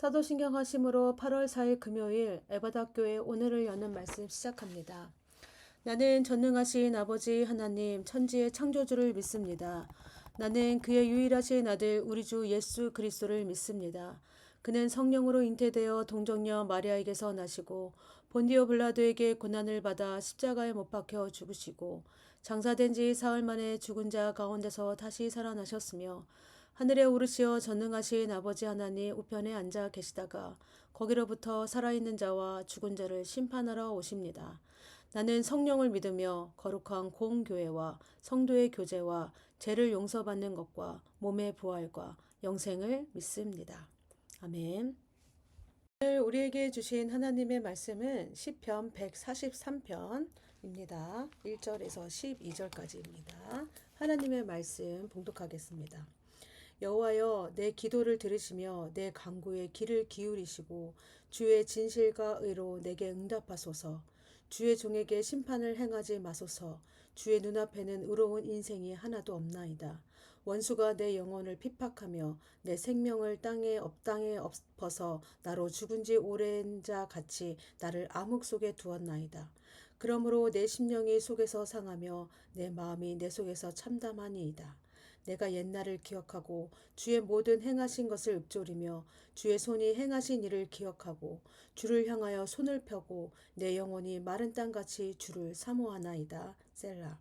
사도신경 하심으로 8월 4일 금요일 에바다교회 오늘을 여는 말씀 시작합니다. 나는 전능하신 아버지 하나님 천지의 창조주를 믿습니다. 나는 그의 유일하신 아들 우리 주 예수 그리스도를 믿습니다. 그는 성령으로 잉태되어 동정녀 마리아에게서 나시고 본디오 빌라도에게 고난을 받아 십자가에 못 박혀 죽으시고 장사된 지 사흘 만에 죽은 자 가운데서 다시 살아나셨으며 하늘에 오르시어 전능하신 아버지 하나님 우편에 앉아 계시다가 거기로부터 살아있는 자와 죽은 자를 심판하러 오십니다. 나는 성령을 믿으며 거룩한 공교회와 성도의 교제와 죄를 용서받는 것과 몸의 부활과 영생을 믿습니다. 아멘. 오늘 우리에게 주신 하나님의 말씀은 시편 143편입니다. 1절에서 12절까지입니다. 하나님의 말씀 봉독하겠습니다. 여호와여 내 기도를 들으시며 내 간구에 귀를 기울이시고 주의 진실과 의로 내게 응답하소서. 주의 종에게 심판을 행하지 마소서. 주의 눈앞에는 의로운 인생이 하나도 없나이다. 원수가 내 영혼을 핍박하며 내 생명을 땅에 엎어서 나로 죽은 지 오랜 자 같이 나를 암흑 속에 두었나이다. 그러므로 내 심령이 속에서 상하며 내 마음이 내 속에서 참담하니이다. 내가 옛날을 기억하고 주의 모든 행하신 것을 읊조리며 주의 손이 행하신 일을 기억하고 주를 향하여 손을 펴고 내 영혼이 마른 땅같이 주를 사모하나이다. 셀라.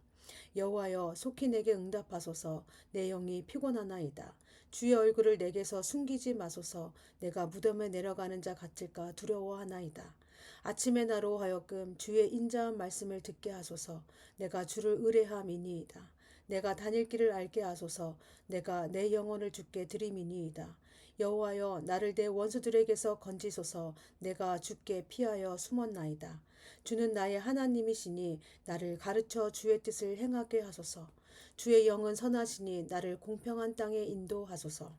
여호와여 속히 내게 응답하소서. 내 영이 피곤하나이다. 주의 얼굴을 내게서 숨기지 마소서. 내가 무덤에 내려가는 자 같을까 두려워하나이다. 아침에 나로 하여금 주의 인자한 말씀을 듣게 하소서. 내가 주를 의뢰함이니이다. 내가 다닐 길을 알게 하소서. 내가 내 영혼을 주께 드림이니이다. 여호와여 나를 내 원수들에게서 건지소서. 내가 주께 피하여 숨었나이다. 주는 나의 하나님이시니 나를 가르쳐 주의 뜻을 행하게 하소서. 주의 영은 선하시니 나를 공평한 땅에 인도하소서.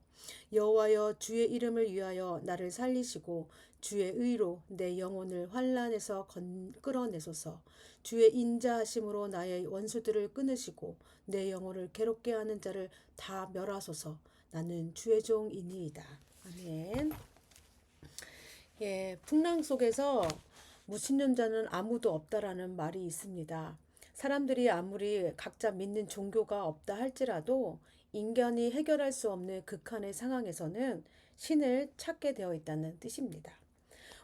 여호와여 주의 이름을 위하여 나를 살리시고 주의 의로 내 영혼을 환난에서 끌어내소서. 주의 인자하심으로 나의 원수들을 끊으시고 내 영혼을 괴롭게 하는 자를 다 멸하소서. 나는 주의 종이니이다. 아멘. 풍랑 속에서 무신론 자는 아무도 없다라는 말이 있습니다. 사람들이 아무리 각자 믿는 종교가 없다 할지라도 인간이 해결할 수 없는 극한의 상황에서는 신을 찾게 되어 있다는 뜻입니다.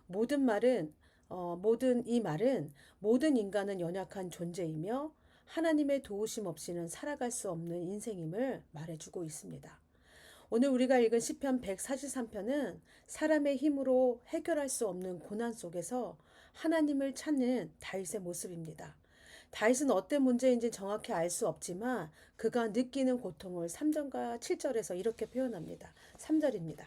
모든 이 말은 모든 인간은 연약한 존재이며 하나님의 도우심 없이는 살아갈 수 없는 인생임을 말해주고 있습니다. 오늘 우리가 읽은 시편 143편은 사람의 힘으로 해결할 수 없는 고난 속에서 하나님을 찾는 다윗의 모습입니다. 다윗은 어떤 문제인지 정확히 알 수 없지만 그가 느끼는 고통을 3절과 7절에서 이렇게 표현합니다. 3절입니다.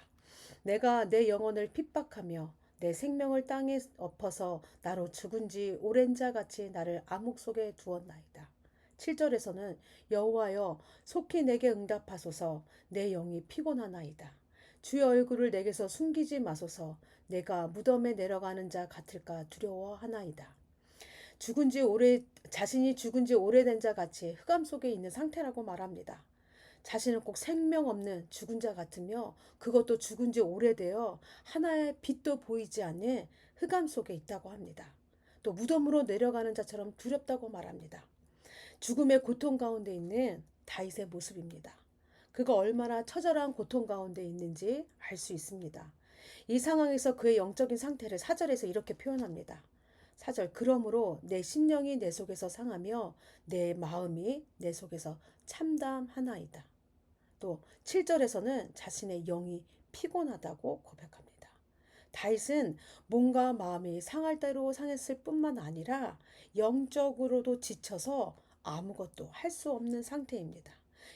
내가 내 영혼을 핍박하며 내 생명을 땅에 엎어서 나로 죽은 지 오랜 자 같이 나를 암흑 속에 두었나이다. 7절에서는 여호와여 속히 내게 응답하소서. 내 영이 피곤하나이다. 주의 얼굴을 내게서 숨기지 마소서. 내가 무덤에 내려가는 자 같을까 두려워하나이다. 자신이 죽은 지 오래된 자 같이 흑암 속에 있는 상태라고 말합니다. 자신은 꼭 생명 없는 죽은 자 같으며 그것도 죽은 지 오래되어 하나의 빛도 보이지 않는 흑암 속에 있다고 합니다. 또 무덤으로 내려가는 자처럼 두렵다고 말합니다. 죽음의 고통 가운데 있는 다윗의 모습입니다. 그가 얼마나 처절한 고통 가운데 있는지 알 수 있습니다. 이 상황에서 그의 영적인 상태를 4절에서 이렇게 표현합니다. 4절 그러므로 내 심령이 내 속에서 상하며 내 마음이 내 속에서 참담하나이다. 또 7절에서는 자신의 영이 피곤하다고 고백합니다. 다윗은 몸과 마음이 상할 대로 상했을 뿐만 아니라 영적으로도 지쳐서 아무것도 할 수 없는 상태입니다.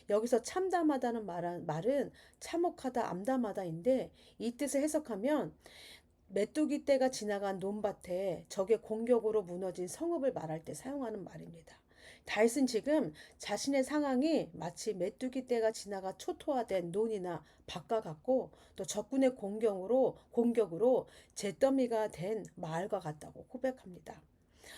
여기서 참담하다는 말은 참혹하다, 암담하다인데 이 뜻을 해석하면 메뚜기 떼가 지나간 논밭에 적의 공격으로 무너진 성읍을 말할 때 사용하는 말입니다. 다윗은 지금 자신의 상황이 마치 메뚜기 떼가 지나가 초토화된 논이나 밭과 같고 또 적군의 공격으로 잿더미가 된 마을과 같다고 고백합니다.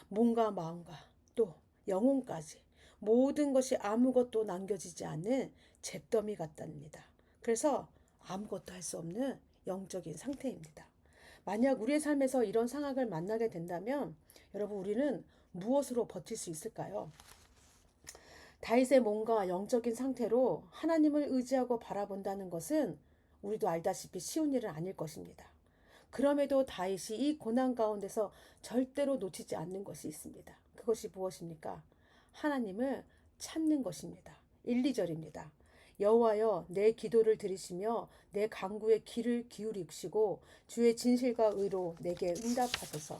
몸과 마음과 또 영혼까지 모든 것이 아무것도 남겨지지 않는 잿더미 같답니다. 그래서 아무것도 할 수 없는 영적인 상태입니다. 만약 우리의 삶에서 이런 상황을 만나게 된다면 여러분 우리는 무엇으로 버틸 수 있을까요? 다윗의 몸과 영적인 상태로 하나님을 의지하고 바라본다는 것은 우리도 알다시피 쉬운 일은 아닐 것입니다. 그럼에도 다윗이 이 고난 가운데서 절대로 놓치지 않는 것이 있습니다. 그것이 무엇입니까? 하나님을 찾는 것입니다. 1, 2절입니다. 여호와여 내 기도를 들으시며 내 간구에 귀를 기울이시고 주의 진실과 의로 내게 응답하소서.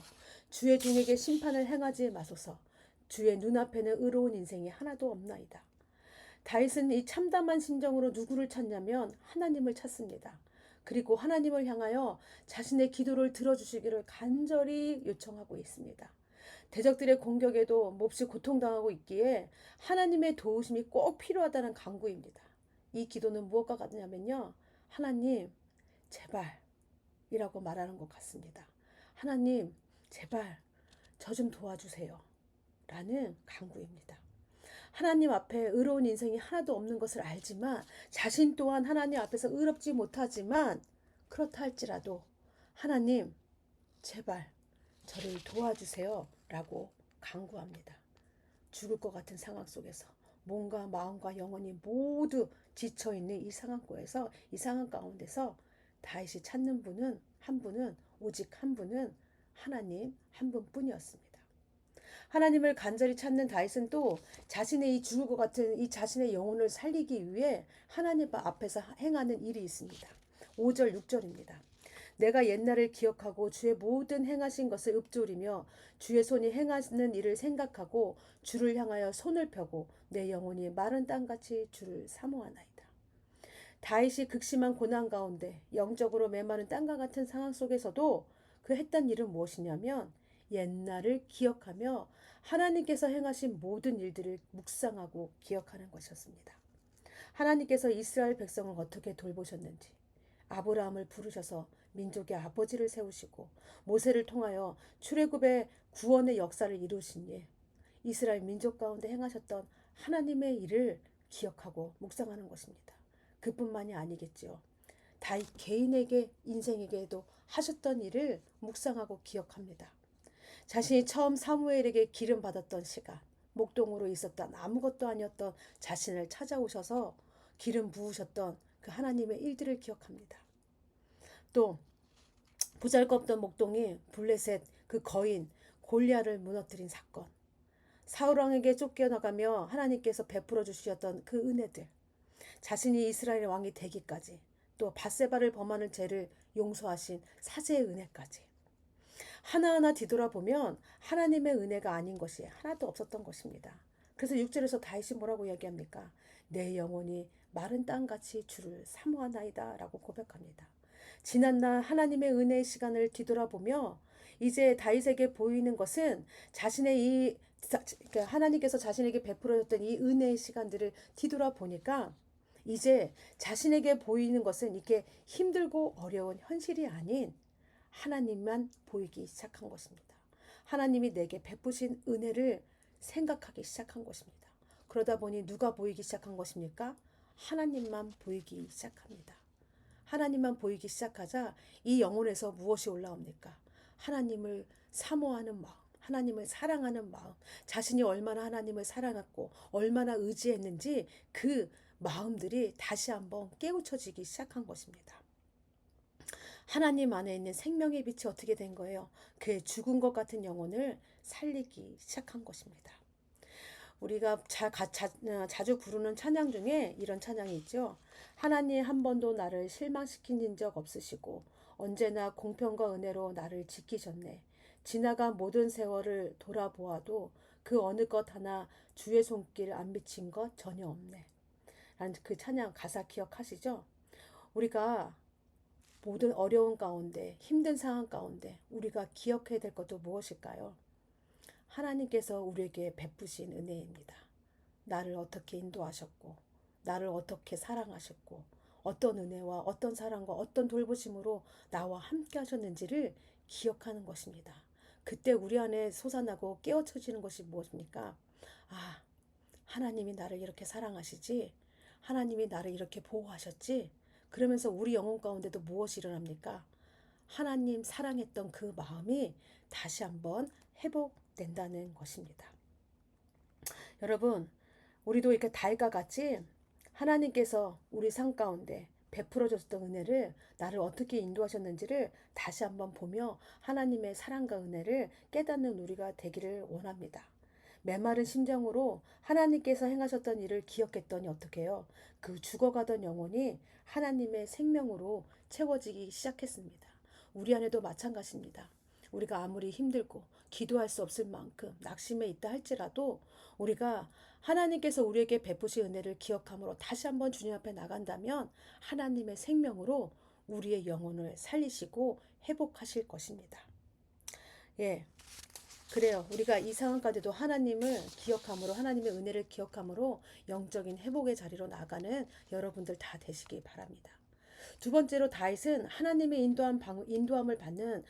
주의 종에게 심판을 행하지 마소서. 주의 눈앞에는 의로운 인생이 하나도 없나이다. 다윗은 이 참담한 심정으로 누구를 찾냐면 하나님을 찾습니다. 그리고 하나님을 향하여 자신의 기도를 들어주시기를 간절히 요청하고 있습니다. 대적들의 공격에도 몹시 고통당하고 있기에 하나님의 도우심이 꼭 필요하다는 간구입니다. 이 기도는 무엇과 같냐면요. 하나님 제발 이라고 말하는 것 같습니다. 하나님 제발 저 좀 도와주세요 라는 간구입니다. 하나님 앞에 의로운 인생이 하나도 없는 것을 알지만 자신 또한 하나님 앞에서 의롭지 못하지만 그렇다 할지라도 하나님 제발 저를 도와주세요 라고 간구합니다. 죽을 것 같은 상황 속에서 몸과 마음과 영혼이 모두 지쳐있는 이 상황 가운데서 다윗이 찾는 분은 한 분은 오직 한 분은 하나님 한 분뿐이었습니다. 하나님을 간절히 찾는 다윗은 또 자신의 이 죽을 것 같은 이 자신의 영혼을 살리기 위해 하나님 앞에서 행하는 일이 있습니다. 5절 6절입니다. 내가 옛날을 기억하고 주의 모든 행하신 것을 읊조리며 주의 손이 행하는 일을 생각하고 주를 향하여 손을 펴고 내 영혼이 마른 땅같이 주를 사모하나이다. 다윗이 극심한 고난 가운데 영적으로 메마른 땅과 같은 상황 속에서도 그 했던 일은 무엇이냐면 옛날을 기억하며 하나님께서 행하신 모든 일들을 묵상하고 기억하는 것이었습니다. 하나님께서 이스라엘 백성을 어떻게 돌보셨는지, 아브라함을 부르셔서 민족의 아버지를 세우시고 모세를 통하여 출애굽의 구원의 역사를 이루신 예, 이스라엘 민족 가운데 행하셨던 하나님의 일을 기억하고 묵상하는 것입니다. 그뿐만이 아니겠지요. 다윗 개인에게 인생에게도 하셨던 일을 묵상하고 기억합니다. 자신이 처음 사무엘에게 기름 받았던 시간, 목동으로 있었던 아무것도 아니었던 자신을 찾아오셔서 기름 부으셨던 그 하나님의 일들을 기억합니다. 또 보잘것없던 목동이 블레셋 그 거인 골리앗을 무너뜨린 사건, 사울왕에게 쫓겨나가며 하나님께서 베풀어 주셨던 그 은혜들, 자신이 이스라엘의 왕이 되기까지, 또 밧세바를 범하는 죄를 용서하신 사제의 은혜까지 하나하나 뒤돌아보면 하나님의 은혜가 아닌 것이 하나도 없었던 것입니다. 그래서 6절에서 다윗이 뭐라고 이야기합니까? 내 영혼이 마른 땅같이 주를 사모하나이다 라고 고백합니다. 지난날 하나님의 은혜의 시간을 뒤돌아보며 이제 다윗에게 보이는 것은 자신의 하나님께서 자신에게 베풀어줬던 이 은혜의 시간들을 뒤돌아보니까 이제 자신에게 보이는 것은 이게 힘들고 어려운 현실이 아닌 하나님만 보이기 시작한 것입니다. 하나님이 내게 베푸신 은혜를 생각하기 시작한 것입니다. 그러다 보니 누가 보이기 시작한 것입니까? 하나님만 보이기 시작합니다. 하나님만 보이기 시작하자 이 영혼에서 무엇이 올라옵니까? 하나님을 사모하는 마음, 하나님을 사랑하는 마음, 자신이 얼마나 하나님을 사랑했고 얼마나 의지했는지 그 마음들이 다시 한번 깨우쳐지기 시작한 것입니다. 하나님 안에 있는 생명의 빛이 어떻게 된 거예요? 그의 죽은 것 같은 영혼을 살리기 시작한 것입니다. 우리가 자주 부르는 찬양 중에 이런 찬양이 있죠. 하나님 한 번도 나를 실망시킨 적 없으시고 언제나 공평과 은혜로 나를 지키셨네. 지나간 모든 세월을 돌아보아도 그 어느 것 하나 주의 손길 안 비친 것 전혀 없네. 라는 그 찬양 가사 기억하시죠? 우리가 모든 어려운 가운데 힘든 상황 가운데 우리가 기억해야 될 것도 무엇일까요? 하나님께서 우리에게 베푸신 은혜입니다. 나를 어떻게 인도하셨고 나를 어떻게 사랑하셨고 어떤 은혜와 어떤 사랑과 어떤 돌보심으로 나와 함께 하셨는지를 기억하는 것입니다. 그때 우리 안에 솟아나고 깨어쳐지는 것이 무엇입니까? 아, 하나님이 나를 이렇게 사랑하시지? 하나님이 나를 이렇게 보호하셨지? 그러면서 우리 영혼 가운데도 무엇이 일어납니까? 하나님 사랑했던 그 마음이 다시 한번 회복된다는 것입니다. 여러분, 우리도 이렇게 달과 같이 하나님께서 우리 삶 가운데 베풀어 줬던 은혜를 나를 어떻게 인도하셨는지를 다시 한번 보며 하나님의 사랑과 은혜를 깨닫는 우리가 되기를 원합니다. 메마른 심정으로 하나님께서 행하셨던 일을 기억했더니 어떻게 해요? 그 죽어가던 영혼이 하나님의 생명으로 채워지기 시작했습니다. 우리 안에도 마찬가지입니다. 우리가 아무리 힘들고 기도할 수 없을 만큼 낙심해 있다 할지라도 우리가 하나님께서 우리에게 베푸신 은혜를 기억함으로 다시 한번 주님 앞에 나간다면 하나님의 생명으로 우리의 영혼을 살리시고 회복하실 것입니다. 예. 그래요. 우리가 이 상황 가운데도 하나님을 기억함으로 하나님의 은혜를 기억함으로 영적인 회복의 자리로 나가는 여러분들 다 되시기 바랍니다. 두 번째로 다윗은 하나님의 인도함을 받는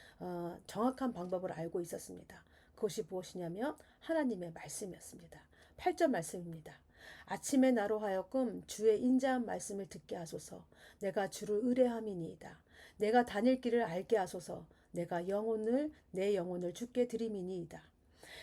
정확한 방법을 알고 있었습니다. 그것이 무엇이냐면 하나님의 말씀이었습니다. 8절 말씀입니다. 아침에 나로 하여금 주의 인자한 말씀을 듣게 하소서. 내가 주를 의뢰함이니이다. 내가 다닐 길을 알게 하소서. 내가 내 영혼을 주께 드림이니이다.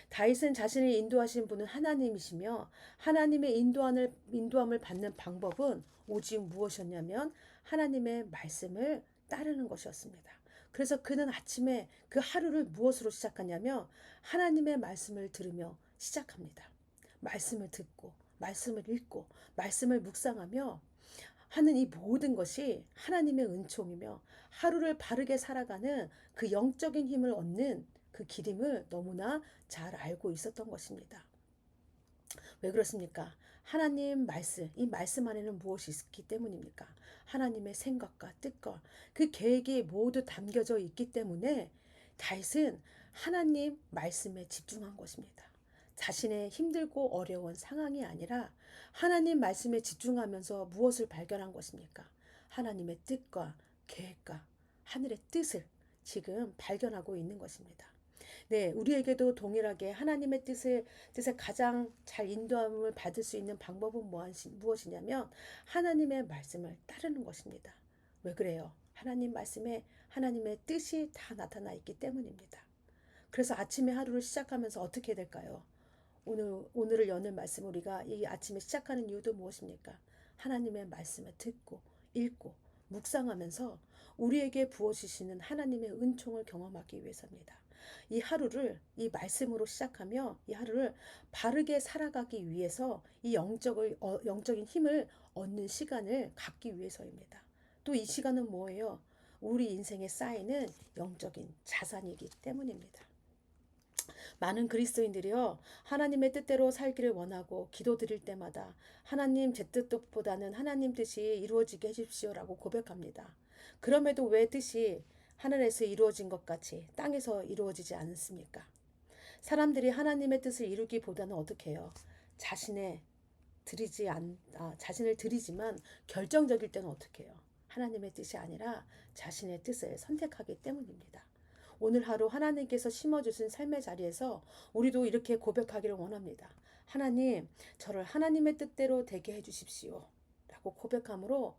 다윗은 자신을 인도하신 분은 하나님이시며 하나님의 인도함을 받는 방법은 오직 무엇이었냐면 하나님의 말씀을 따르는 것이었습니다. 그래서 그는 아침에 그 하루를 무엇으로 시작하냐면 하나님의 말씀을 들으며 시작합니다. 말씀을 듣고 말씀을 읽고 말씀을 묵상하며 하는 이 모든 것이 하나님의 은총이며 하루를 바르게 살아가는 그 영적인 힘을 얻는 그 길임을 너무나 잘 알고 있었던 것입니다. 왜 그렇습니까? 하나님 말씀, 이 말씀 안에는 무엇이 있기 때문입니까? 하나님의 생각과 뜻과 그 계획이 모두 담겨져 있기 때문에 다윗은 하나님 말씀에 집중한 것입니다. 자신의 힘들고 어려운 상황이 아니라 하나님 말씀에 집중하면서 무엇을 발견한 것입니까? 하나님의 뜻과 계획과 하늘의 뜻을 지금 발견하고 있는 것입니다. 네, 우리에게도 동일하게 하나님의 뜻에 가장 잘 인도함을 받을 수 있는 방법은 무엇이냐면 하나님의 말씀을 따르는 것입니다. 왜 그래요? 하나님 말씀에 하나님의 뜻이 다 나타나 있기 때문입니다. 그래서 아침에 하루를 시작하면서 어떻게 될까요? 오늘을 여는 말씀 우리가 이 아침에 시작하는 이유도 무엇입니까? 하나님의 말씀을 듣고 읽고 묵상하면서 우리에게 부어주시는 하나님의 은총을 경험하기 위해서입니다. 이 하루를 이 말씀으로 시작하며 이 하루를 바르게 살아가기 위해서 이 영적인 힘을 얻는 시간을 갖기 위해서입니다. 또 이 시간은 뭐예요? 우리 인생에 쌓이는 영적인 자산이기 때문입니다. 많은 그리스도인들이요, 하나님의 뜻대로 살기를 원하고 기도드릴 때마다 하나님 제 뜻보다는 하나님 뜻이 이루어지게 해주십시오라고 고백합니다. 그럼에도 왜 뜻이 하늘에서 이루어진 것 같이 땅에서 이루어지지 않습니까? 사람들이 하나님의 뜻을 이루기보다는 어떻게 해요? 자신을 드리지만 결정적일 때는 어떻게 해요? 하나님의 뜻이 아니라 자신의 뜻을 선택하기 때문입니다. 오늘 하루 하나님께서 심어주신 삶의 자리에서 우리도 이렇게 고백하기를 원합니다. 하나님, 저를 하나님의 뜻대로 되게 해주십시오. 라고 고백함으로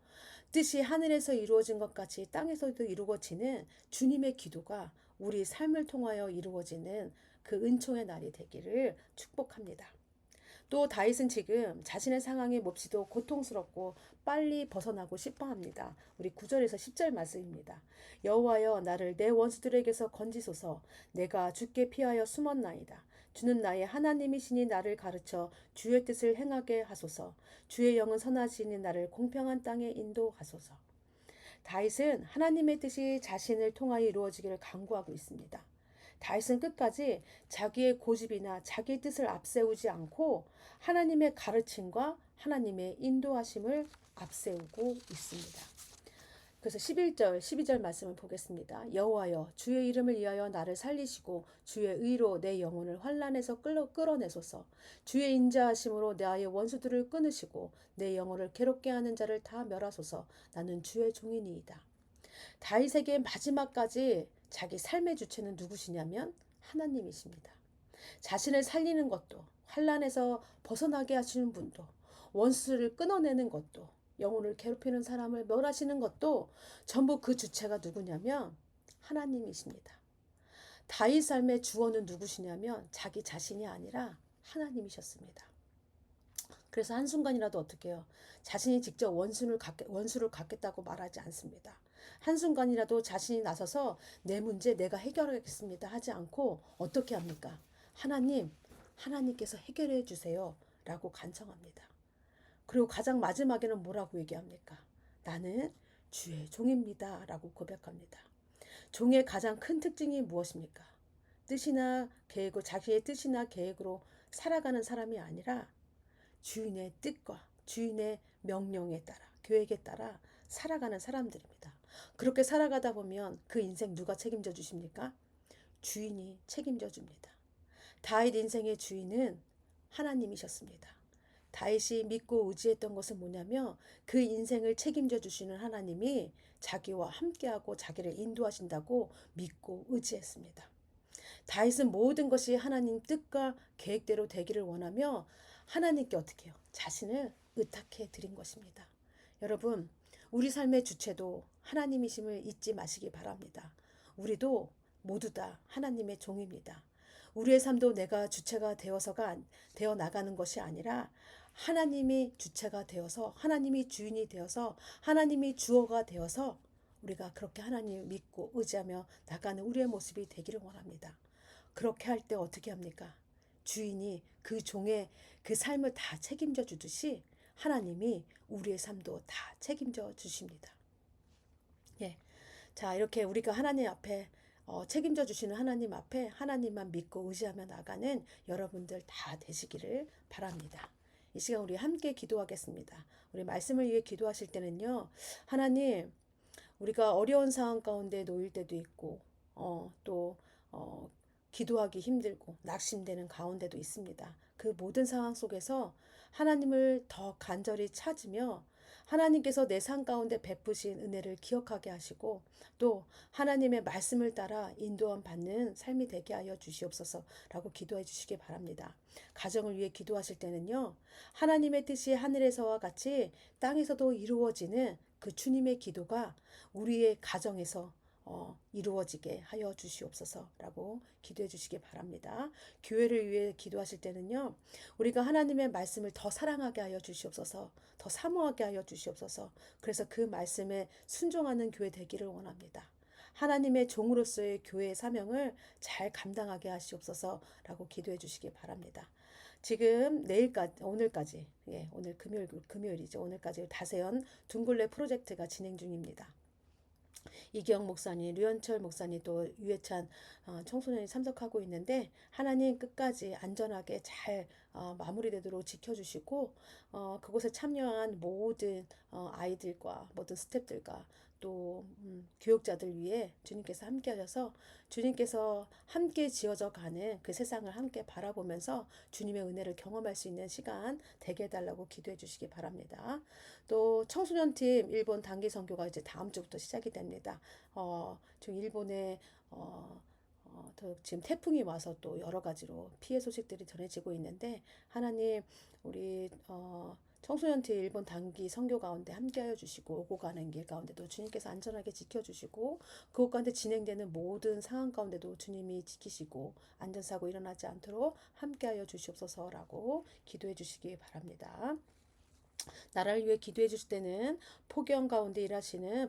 뜻이 하늘에서 이루어진 것 같이 땅에서도 이루어지는 주님의 기도가 우리 삶을 통하여 이루어지는 그 은총의 날이 되기를 축복합니다. 또 다윗은 지금 자신의 상황이 몹시도 고통스럽고 빨리 벗어나고 싶어 합니다. 우리 9절에서 10절 말씀입니다. 여호와여 나를 내 원수들에게서 건지소서. 내가 주께 피하여 숨었나이다. 주는 나의 하나님이시니 나를 가르쳐 주의 뜻을 행하게 하소서. 주의 영은 선하시니 나를 공평한 땅에 인도하소서. 다윗은 하나님의 뜻이 자신을 통하여 이루어지기를 간구하고 있습니다. 다윗은 끝까지 자기의 고집이나 자기의 뜻을 앞세우지 않고 하나님의 가르침과 하나님의 인도하심을 앞세우고 있습니다. 그래서 11절, 12절 말씀을 보겠습니다. 여호와여 주의 이름을 위하여 나를 살리시고 주의 의로 내 영혼을 환난에서 끌어내소서. 주의 인자하심으로 나의 원수들을 끊으시고 내 영혼을 괴롭게 하는 자를 다 멸하소서. 나는 주의 종이니이다. 다윗에게 마지막까지 자기 삶의 주체는 누구시냐면 하나님이십니다. 자신을 살리는 것도 환난에서 벗어나게 하시는 분도 원수를 끊어내는 것도 영혼을 괴롭히는 사람을 멸하시는 것도 전부 그 주체가 누구냐면 하나님이십니다. 다윗 삶의 주어는 누구시냐면 자기 자신이 아니라 하나님이셨습니다. 그래서 한순간이라도 어떻게 해요? 자신이 직접 원수를 갖겠다고 말하지 않습니다. 한순간이라도 자신이 나서서 내 문제 내가 해결하겠습니다 하지 않고 어떻게 합니까? 하나님께서 해결해 주세요 라고 간청합니다. 그리고 가장 마지막에는 뭐라고 얘기합니까? 나는 주의 종입니다 라고 고백합니다. 종의 가장 큰 특징이 무엇입니까? 자기의 뜻이나 계획으로 살아가는 사람이 아니라 주인의 뜻과 주인의 명령에 따라, 계획에 따라 살아가는 사람들입니다. 그렇게 살아가다 보면 그 인생 누가 책임져 주십니까? 주인이 책임져 줍니다. 다윗 인생의 주인은 하나님이셨습니다. 다윗이 믿고 의지했던 것은 뭐냐면 그 인생을 책임져 주시는 하나님이 자기와 함께하고 자기를 인도하신다고 믿고 의지했습니다. 다윗은 모든 것이 하나님 뜻과 계획대로 되기를 원하며 하나님께 어떻게 해요? 자신을 의탁해 드린 것입니다. 여러분, 우리 삶의 주체도 하나님이심을 잊지 마시기 바랍니다. 우리도 모두 다 하나님의 종입니다. 우리의 삶도 내가 주체가 되어 나가는 것이 아니라 하나님이 주체가 되어서 하나님이 주인이 되어서 하나님이 주어가 되어서 우리가 그렇게 하나님을 믿고 의지하며 나가는 우리의 모습이 되기를 원합니다. 그렇게 할 때 어떻게 합니까? 주인이 그 종의 그 삶을 다 책임져 주듯이 하나님이 우리의 삶도 다 책임져 주십니다. 예. 자, 이렇게 우리가 하나님 앞에 책임져 주시는 하나님 앞에 하나님만 믿고 의지하며 나가는 여러분들 다 되시기를 바랍니다. 이 시간 우리 함께 기도하겠습니다. 우리 말씀을 위해 기도하실 때는요. 하나님, 우리가 어려운 상황 가운데 놓일 때도 있고 또 기도하기 힘들고 낙심되는 가운데도 있습니다. 그 모든 상황 속에서 하나님을 더 간절히 찾으며 하나님께서 내 삶 가운데 베푸신 은혜를 기억하게 하시고 또 하나님의 말씀을 따라 인도함 받는 삶이 되게 하여 주시옵소서라고 기도해 주시기 바랍니다. 가정을 위해 기도하실 때는요. 하나님의 뜻이 하늘에서와 같이 땅에서도 이루어지는 그 주님의 기도가 우리의 가정에서 이루어지게 하여 주시옵소서라고 기도해 주시기 바랍니다. 교회를 위해 기도하실 때는요. 우리가 하나님의 말씀을 더 사랑하게 하여 주시옵소서, 더 사모하게 하여 주시옵소서. 그래서 그 말씀에 순종하는 교회 되기를 원합니다. 하나님의 종으로서의 교회의 사명을 잘 감당하게 하시옵소서라고 기도해 주시기 바랍니다. 지금 오늘까지, 오늘 금요일이죠. 오늘까지 다세연 둥글레 프로젝트가 진행 중입니다. 이경 목사님, 류현철 목사님 또 유해찬 청소년이 참석하고 있는데 하나님 끝까지 안전하게 잘 마무리되도록 지켜주시고 그곳에 참여한 모든 아이들과 모든 스태프들과 또 교육자들 위해 주님께서 함께 하셔서 주님께서 함께 지어져 가는 그 세상을 함께 바라보면서 주님의 은혜를 경험할 수 있는 시간 되게 해달라고 기도해 주시기 바랍니다. 또 청소년팀 일본 단기 선교가 이제 다음 주부터 시작이 됩니다. 지금 일본에 지금 태풍이 와서 또 여러 가지로 피해 소식들이 전해지고 있는데 하나님 우리 청소년팀 일본 단기 선교 가운데 함께하여 주시고 오고 가는 길 가운데도 주님께서 안전하게 지켜주시고 그곳 가운데 진행되는 모든 상황 가운데도 주님이 지키시고 안전사고 일어나지 않도록 함께하여 주시옵소서라고 기도해 주시기 바랍니다. 나라를 위해 기도해 주실 때는 폭염 가운데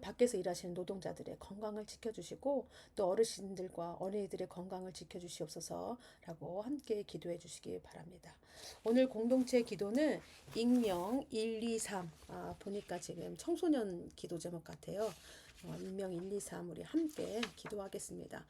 밖에서 일하시는 노동자들의 건강을 지켜주시고 또 어르신들과 어린이들의 건강을 지켜주시옵소서라고 함께 기도해 주시기 바랍니다. 오늘 공동체 기도는 익명 123 보니까 지금 청소년 기도 제목 같아요. 익명 123 우리 함께 기도하겠습니다.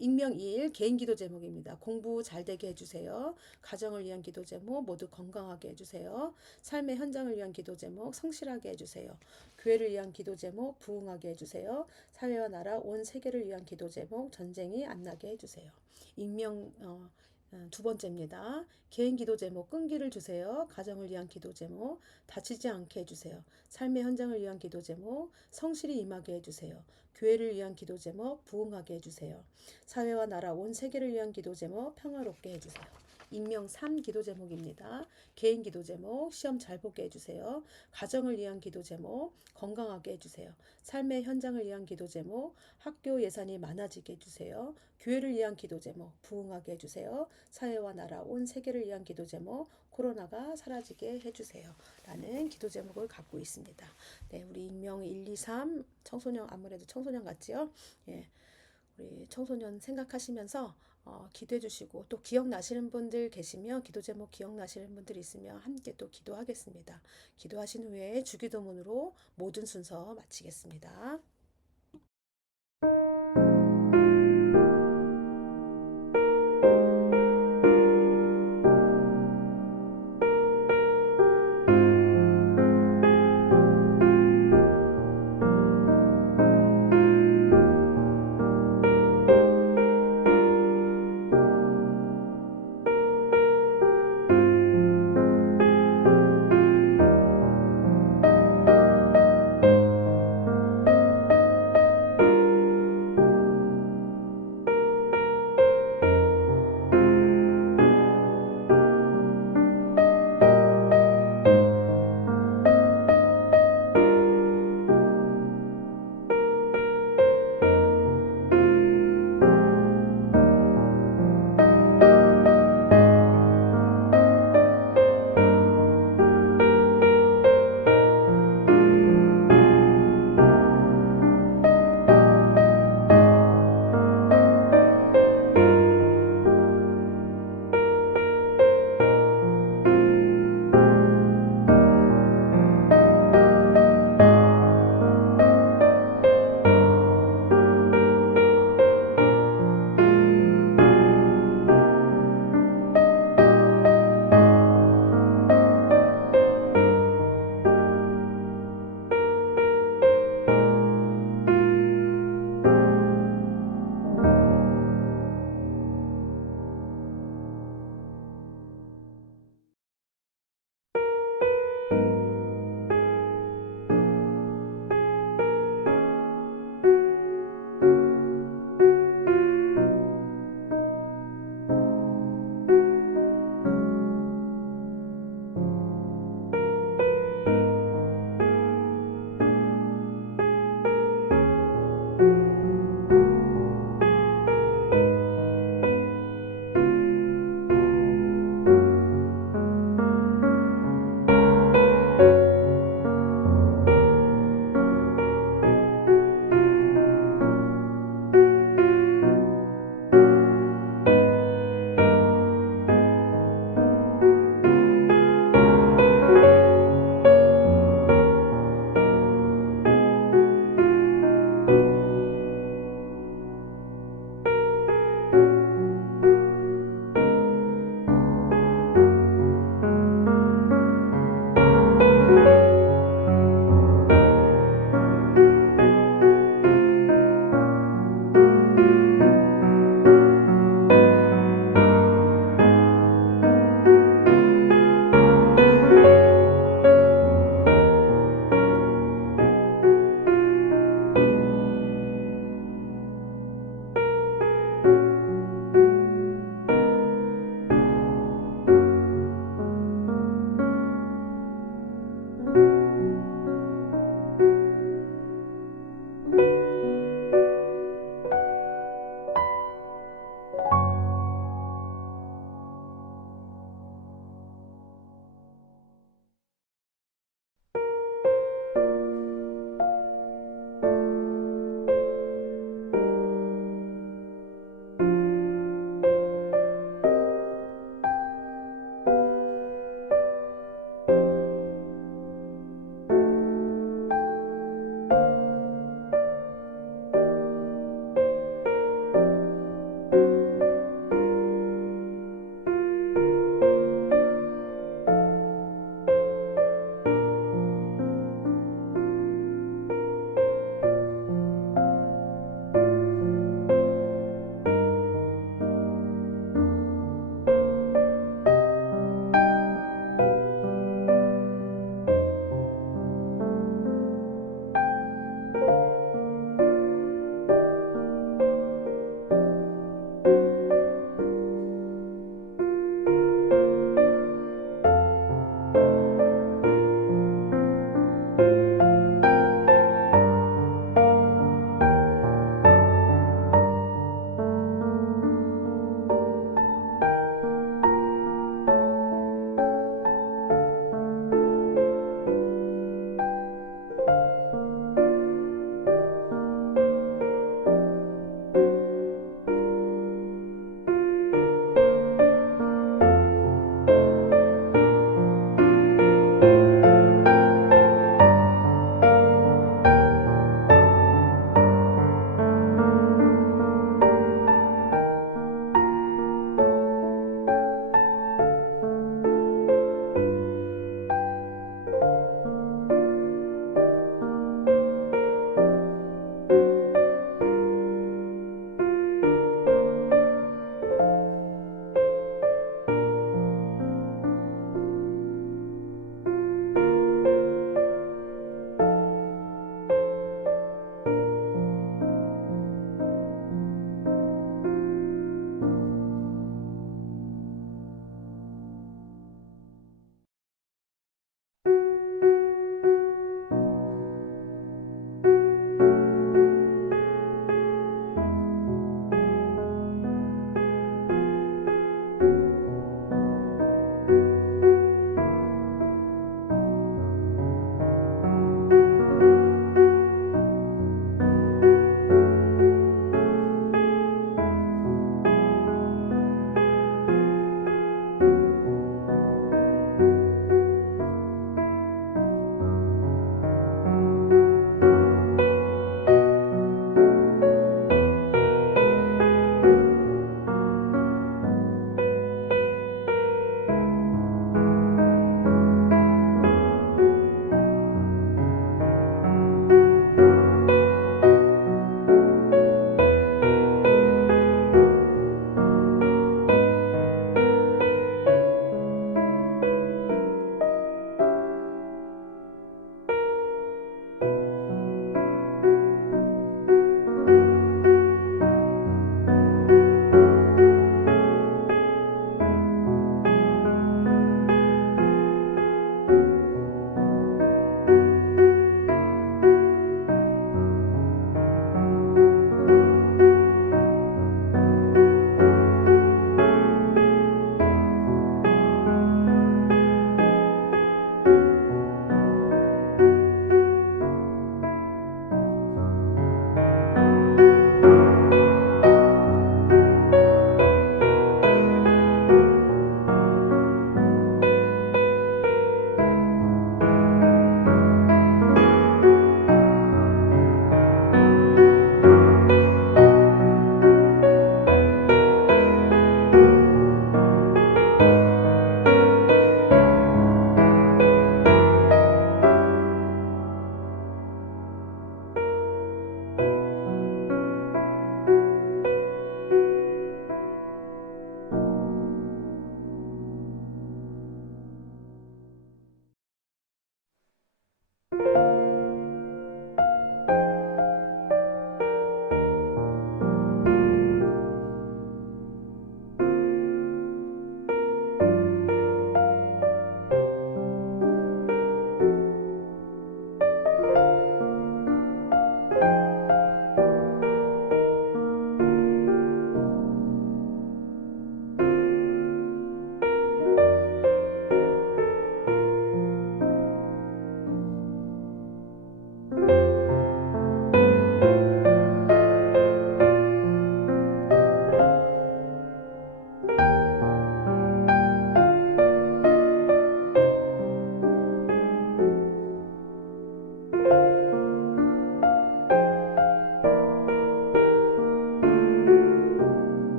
익명 1 개인 기도 제목입니다. 공부 잘 되게 해주세요. 가정을 위한 기도 제목 모두 건강하게 해주세요. 삶의 현장을 위한 기도 제목 성실하게 해주세요. 교회를 위한 기도 제목 부흥하게 해주세요. 사회와 나라 온 세계를 위한 기도 제목 전쟁이 안 나게 해주세요. 익명 두 번째입니다. 개인 기도 제목 끈기를 주세요. 가정을 위한 기도 제목 다치지 않게 해주세요. 삶의 현장을 위한 기도 제목 성실히 임하게 해주세요. 교회를 위한 기도 제목 부흥하게 해주세요. 사회와 나라 온 세계를 위한 기도 제목 평화롭게 해주세요. 익명 3 기도 제목입니다. 개인 기도 제목, 시험 잘 보게 해주세요. 가정을 위한 기도 제목, 건강하게 해주세요. 삶의 현장을 위한 기도 제목, 학교 예산이 많아지게 해주세요. 교회를 위한 기도 제목, 부흥하게 해주세요. 사회와 나라, 온 세계를 위한 기도 제목, 코로나가 사라지게 해주세요. 라는 기도 제목을 갖고 있습니다. 네, 우리 익명 1, 2, 3 청소년, 아무래도 청소년 같지요? 예, 우리 청소년 생각하시면서 기도해 주시고, 또 기억나시는 분들 계시면, 기도 제목 기억나시는 분들 있으면 함께 또 기도하겠습니다. 기도하신 후에 주기도문으로 모든 순서 마치겠습니다.